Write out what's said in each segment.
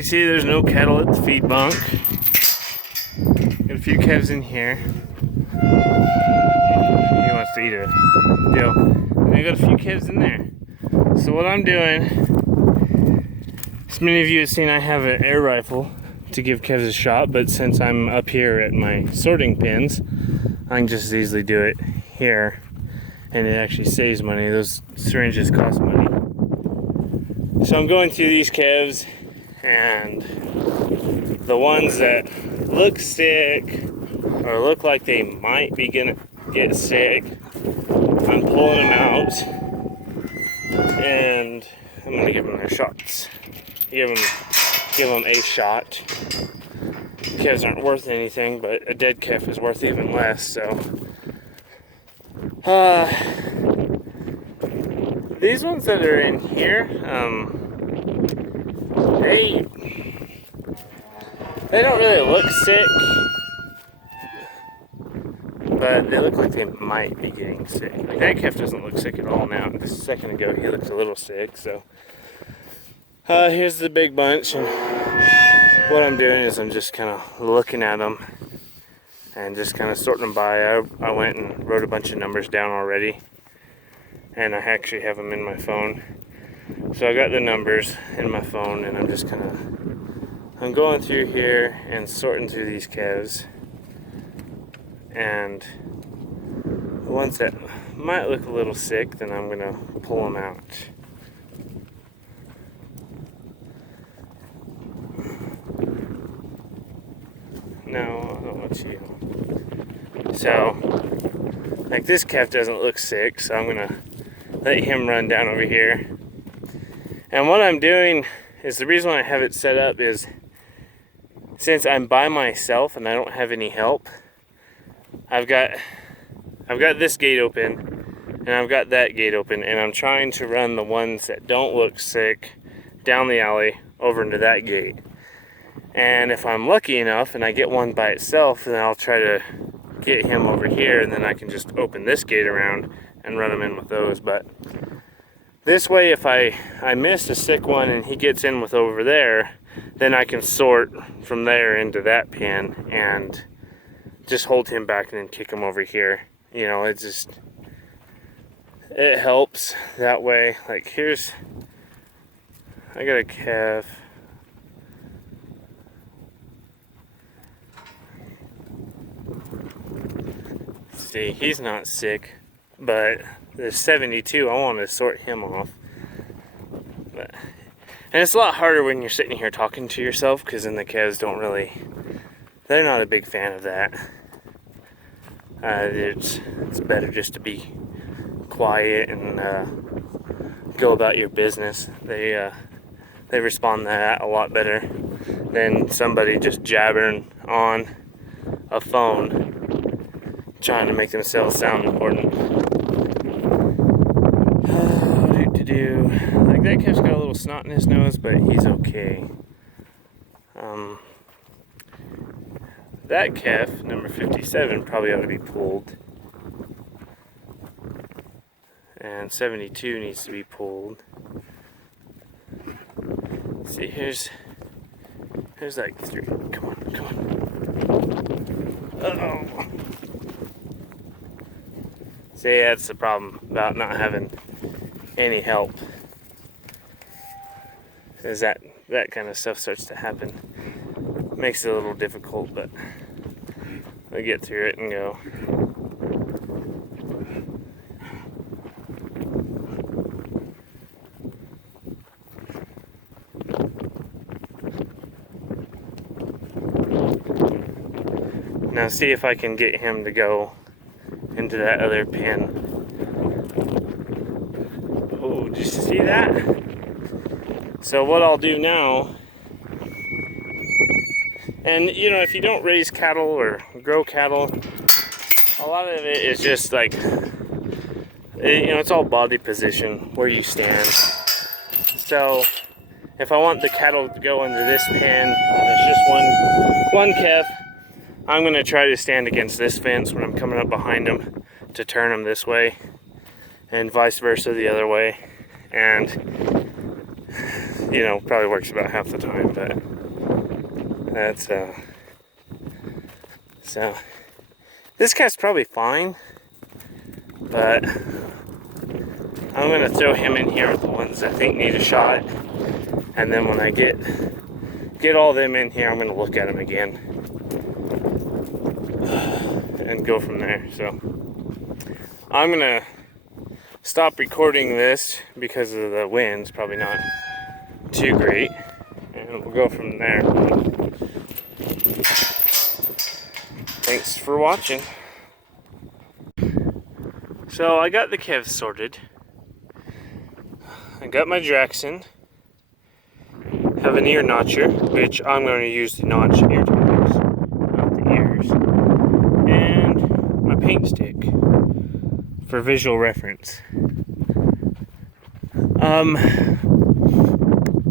can see there's no cattle at the feed bunk. Got a few calves in here. He wants to eat a deal. And I got a few calves in there. So what I'm doing, as many of you have seen, I have an air rifle to give calves a shot, but since I'm up here at my sorting pens, I can just as easily do it here, and it actually saves money. Those syringes cost money. So I'm going through these calves, and the ones that look sick or look like they might be gonna get sick, I'm pulling them out and I'm gonna give them their shots. Give them a shot. Calves aren't worth anything, but a dead calf is worth even less. So these ones that are in here, they don't really look sick, but they look like they might be getting sick. Like that calf doesn't look sick at all now. Just a second ago he looked a little sick. So here's the big bunch, and what I'm doing is I'm just kind of looking at them and just kind of sorting them by. I went and wrote a bunch of numbers down already, and I actually have them in my phone. So I got the numbers in my phone, and I'm just kind of going through here and sorting through these calves, and the ones that might look a little sick, then I'm gonna pull them out. No, I don't want you. So, like this calf doesn't look sick, so I'm gonna let him run down over here. And what I'm doing is, the reason why I have it set up is, since I'm by myself and I don't have any help, I've got this gate open and I've got that gate open, and I'm trying to run the ones that don't look sick down the alley over into that gate. And if I'm lucky enough and I get one by itself, then I'll try to get him over here, and then I can just open this gate around and run him in with those. But this way, if I miss a sick one and he gets in with over there, then I can sort from there into that pen and just hold him back and then kick him over here. You know, it helps that way. Like I got a calf. See, he's not sick, but the 72, I want to sort him off. And it's a lot harder when you're sitting here talking to yourself, because then the calves they're not a big fan of that. It's better just to be quiet and go about your business. They respond to that a lot better than somebody just jabbering on a phone trying to make themselves sound important. Like that calf's got a little snot in his nose, but he's okay. That calf, number 57, probably ought to be pulled. And 72 needs to be pulled. See, here's like 3. Come on. Uh-oh. See, that's the problem about not having any help, is that kind of stuff starts to happen. Makes it a little difficult, but we get through it and go. Now see if I can get him to go into that other pen. Oh, did you see that? So what I'll do now, and you know, if you don't raise cattle or grow cattle, a lot of it is just like, you know, it's all body position, where you stand. So if I want the cattle to go into this pen, it's just one calf, I'm going to try to stand against this fence when I'm coming up behind them to turn them this way, and vice versa the other way. And you know, probably works about half the time, but that's, so, this cat's probably fine, but I'm gonna throw him in here with the ones I think need a shot, and then when I get all them in here, I'm gonna look at them again and go from there. So I'm gonna stop recording this because of the wind's probably not too great, and we'll go from there. Thanks for watching. So I got the calves sorted. I got my Jackson. Have an ear notcher, which I'm going to use to notch ear tabs, not the ears. And my paint stick for visual reference.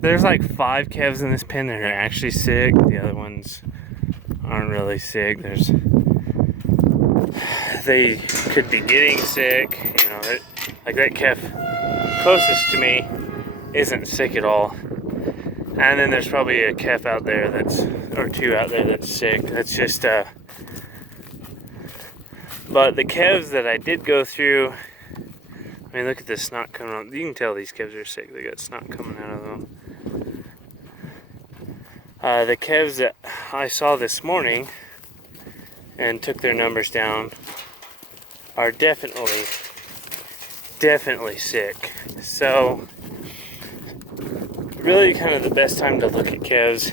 There's like 5 calves in this pen that are actually sick. The other ones aren't really sick. They could be getting sick. You know, like that calf closest to me isn't sick at all. And then there's probably a calf out there or 2 out there that's sick. That's just, but the calves that I did go through, I mean, look at the snot coming out. You can tell these calves are sick. They got snot coming out of them. The calves that I saw this morning and took their numbers down are definitely sick. So really kind of the best time to look at calves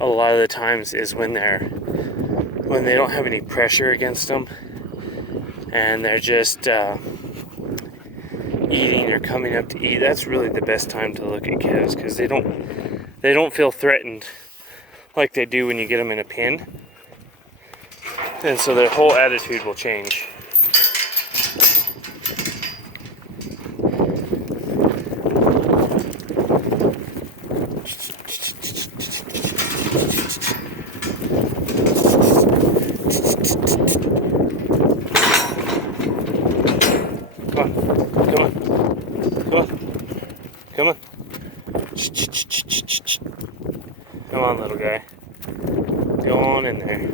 a lot of the times is when they don't have any pressure against them and they're just eating or coming up to eat. That's really the best time to look at calves because they don't feel threatened like they do when you get them in a pen, and so their whole attitude will change. Come on. Come on, little guy. Go on in there.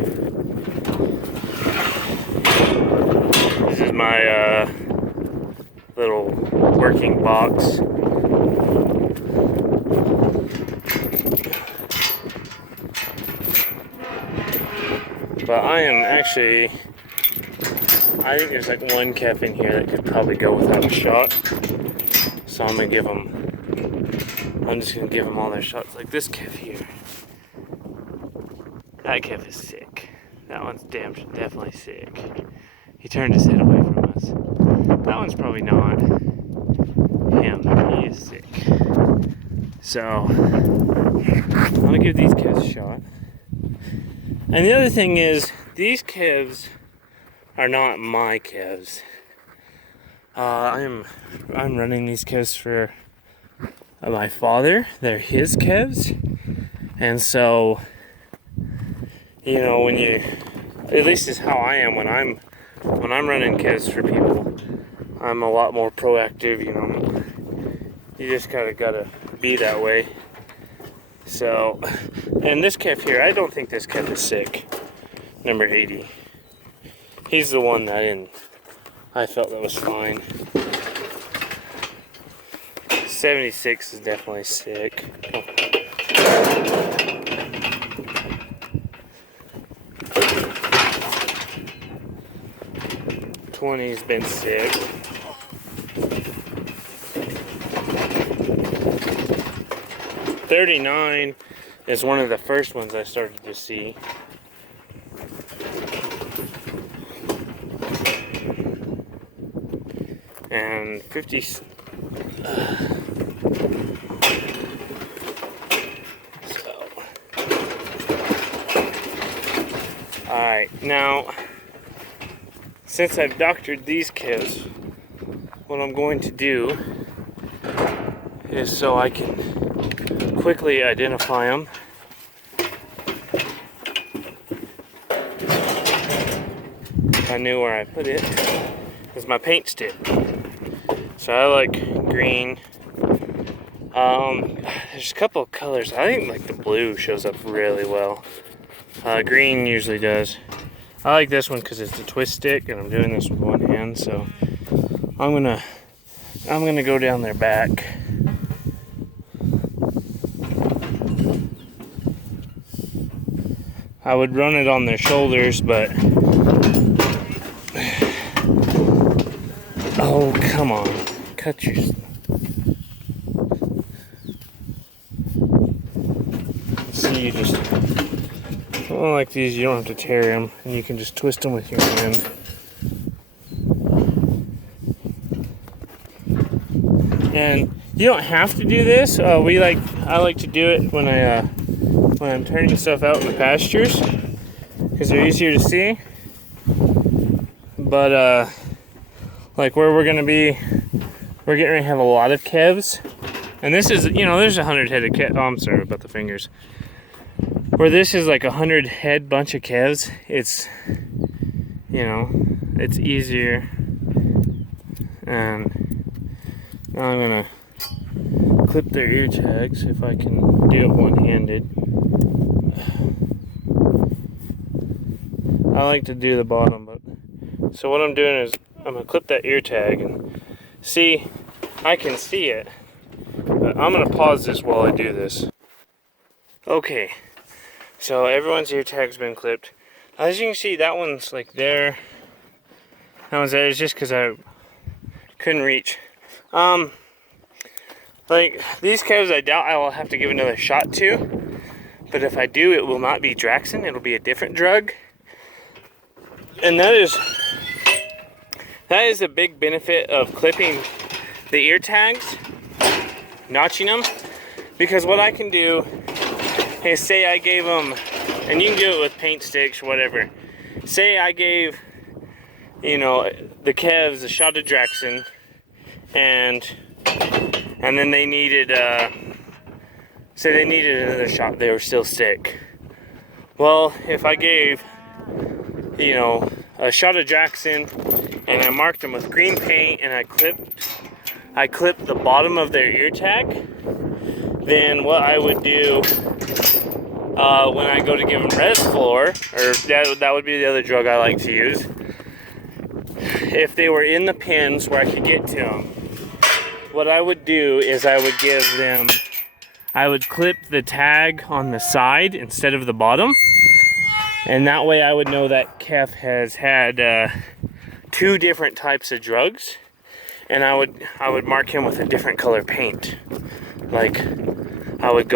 This is my little working box. But I think there's like 1 calf in here that could probably go without a shot. So I'm just gonna give them all their shots. Like this calf here. That calf is sick. That one's definitely sick. He turned his head away from us. That one's probably not him. He is sick. So I'm gonna give these calves a shot. And the other thing is, these calves are not my calves. I'm running these calves for my father. They're his calves, and so you know, at least is how I am when I'm running calves for people. I'm a lot more proactive. You know, you just gotta be that way. So, and this calf here, I don't think this calf is sick. Number 80. He's the one that I felt that was fine. 76 is definitely sick. 20's been sick. 39 is one of the first ones I started to see. And 50. So, alright, now since I've doctored these calves, what I'm going to do is so I can quickly identify them. I knew where I put it. Is my paint stick. So I like green. There's a couple of colors. I think like the blue shows up really well. Green usually does. I like this one because it's a twist stick, and I'm doing this with one hand. So I'm gonna go down their back. I would run it on their shoulders, but oh, come on, cut your. See, you just, well, like these, you don't have to tear them, and you can just twist them with your hand. And you don't have to do this. I like to do it when I'm turning stuff out in the pastures, because they're easier to see. But like where we're gonna be, we're getting ready to have a lot of calves, and this is, there's 100 head of calves. Oh, I'm sorry about the fingers. Where this is like 100 head bunch of calves, it's, it's easier. And now I'm gonna clip their ear tags if I can do it one-handed. I like to do the bottom, but so what I'm doing is I'm gonna clip that ear tag, and see, I can see it, but I'm gonna pause this while I do this. Okay, so everyone's ear tag's been clipped. As you can see, that one's like there. That one's there. It's just because I couldn't reach. Like these calves, I doubt I will have to give another shot to. But if I do, it will not be Draxon. It'll be a different drug. And that is a big benefit of clipping the ear tags, notching them, because what I can do is, say I gave them, and you can do it with paint sticks or whatever. Say I gave, the calves a shot of Draxon, and then they needed, say they needed another shot, they were still sick. Well, if I gave, a shot of Draxon, and I marked them with green paint, and I clipped the bottom of their ear tag, then what I would do when I go to give them Resflor, or that would be the other drug I like to use, if they were in the pens where I could get to them, what I would do is I would clip the tag on the side instead of the bottom, and that way I would know that calf has had 2 different types of drugs, and I would mark him with a different color paint. Like I would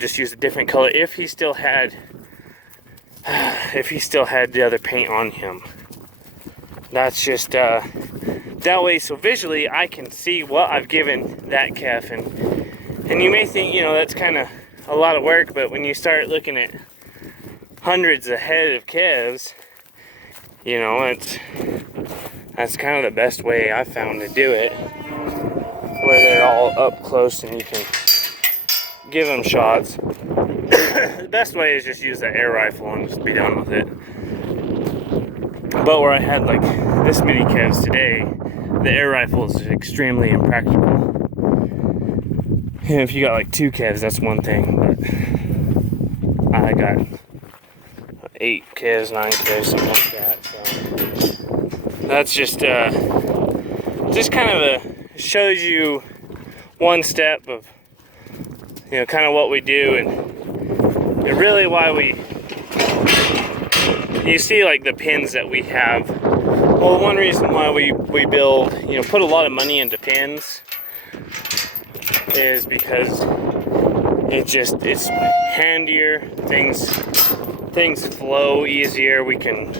just use a different color if he still had the other paint on him. That's just that way, so visually I can see what I've given that calf, and you may think, that's kind of a lot of work, but when you start looking at hundreds of head of calves, that's kind of the best way I've found to do it, where they're all up close and you can give them shots. The best way is just use the air rifle and just be done with it. But where I had like this many calves today, the air rifle is extremely impractical. If you got like 2 calves, that's one thing, but I got 8 calves, 9 calves, something like that. So that's just kind of shows you one step of kind of what we do, and really why you see like the pins that we have. Well, one reason why we build, put a lot of money into pins is because it's handier, things flow easier. We can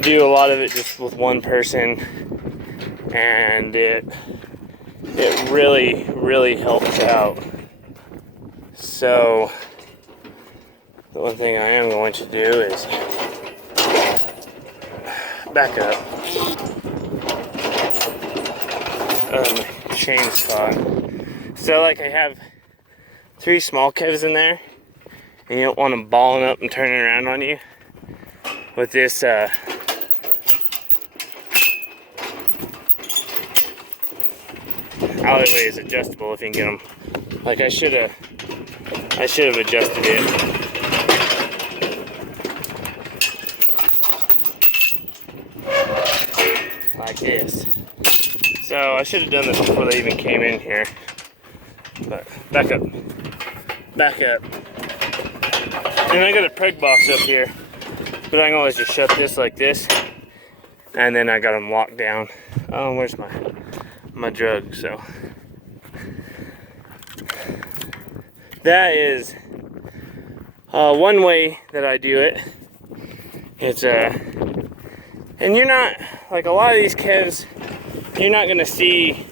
do a lot of it just with one person, and it really helps out. So the one thing I am going to do is back up. My chain's caught. So like I have 3 small calves in there, and you don't want them balling up and turning around on you. With this alleyway is adjustable if you can get them. Like I should have adjusted it. Like this. So I should have done this before they even came in here. But back up. Back up. And I got a preg box up here. But I can always just shut this like this. And then I got them locked down. Oh, where's my drug? So that is one way that I do it. It's and you're not, like a lot of these calves, you're not gonna see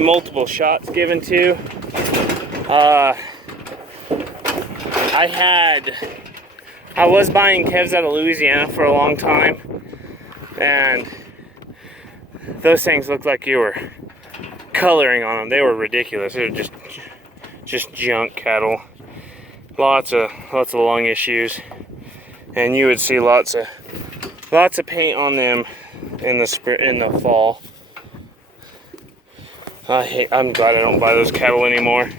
multiple shots given to. I was buying calves out of Louisiana for a long time, and those things looked like you were coloring on them. They were ridiculous. They were just junk cattle. Lots of lung issues, and you would see lots of paint on them in the fall. I'm glad I don't buy those cattle anymore.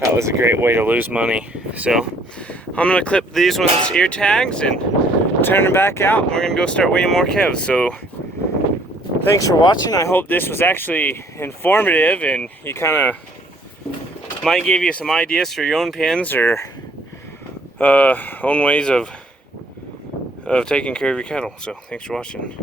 That was a great way to lose money. So I'm gonna clip these ones ear tags and turn them back out, and we're gonna go start weaning more calves. So thanks for watching. I hope this was actually informative and you kind of might give you some ideas for your own pens or own ways of taking care of your cattle. So thanks for watching.